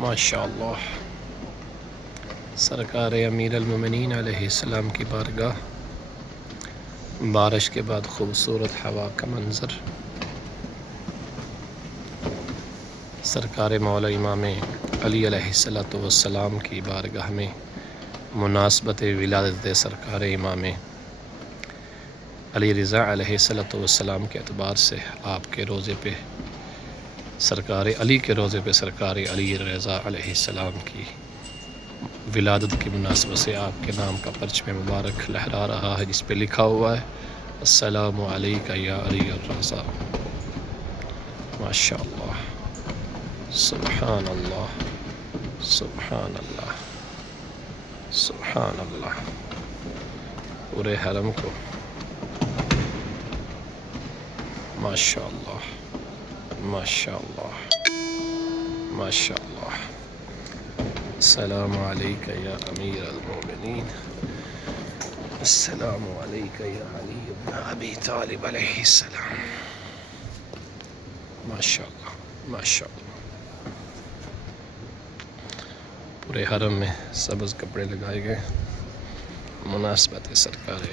ماشاءاللہ سرکار امیر المومنین علیہ السلام کی بارگاہ، بارش کے بعد خوبصورت ہوا کا منظر، سرکار مولا امام علی علیہ السلام کی بارگاہ میں مناسبت ولادت سرکار امام علی رضا علیہ السلام کے اعتبار سے آپ کے روضے پہ سرکار علی کے روضے پہ سرکار علی رضا علیہ السلام کی ولادت کی مناسبت سے آپ کے نام کا پرچم مبارک لہرا رہا ہے، جس پہ لکھا ہوا ہے السلام علیکہ یا علی الرضا۔ ماشاءاللہ، سبحان اللہ، سبحان اللہ، سبحان اللہ۔ پورے حرم کو ماشاءاللہ، ماشاءاللہ، ماشاءاللہ۔ السلام علیکہ یا امیر المومنین، السلام علیکہ یا علی بن ابی طالب علیہ السلام۔ ماشاءاللہ، ماشاءاللہ۔ پورے حرم میں سبز کپڑے لگائے گئے مناسبت سرکار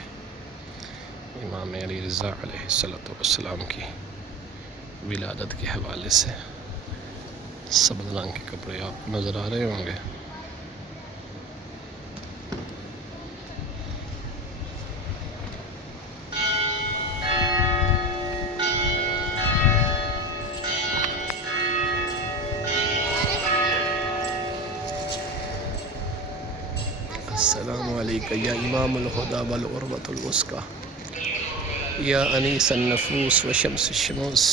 امام علی رضا علیہ السلام کی ولادت کے حوالے سے۔ سبز رنگ کے کپڑے آپ نظر آ رہے ہوں گے۔ السلام علیکہ یا امام الہدی والعروۃ الوثقی یا انیس النفوس و شمس الشموس۔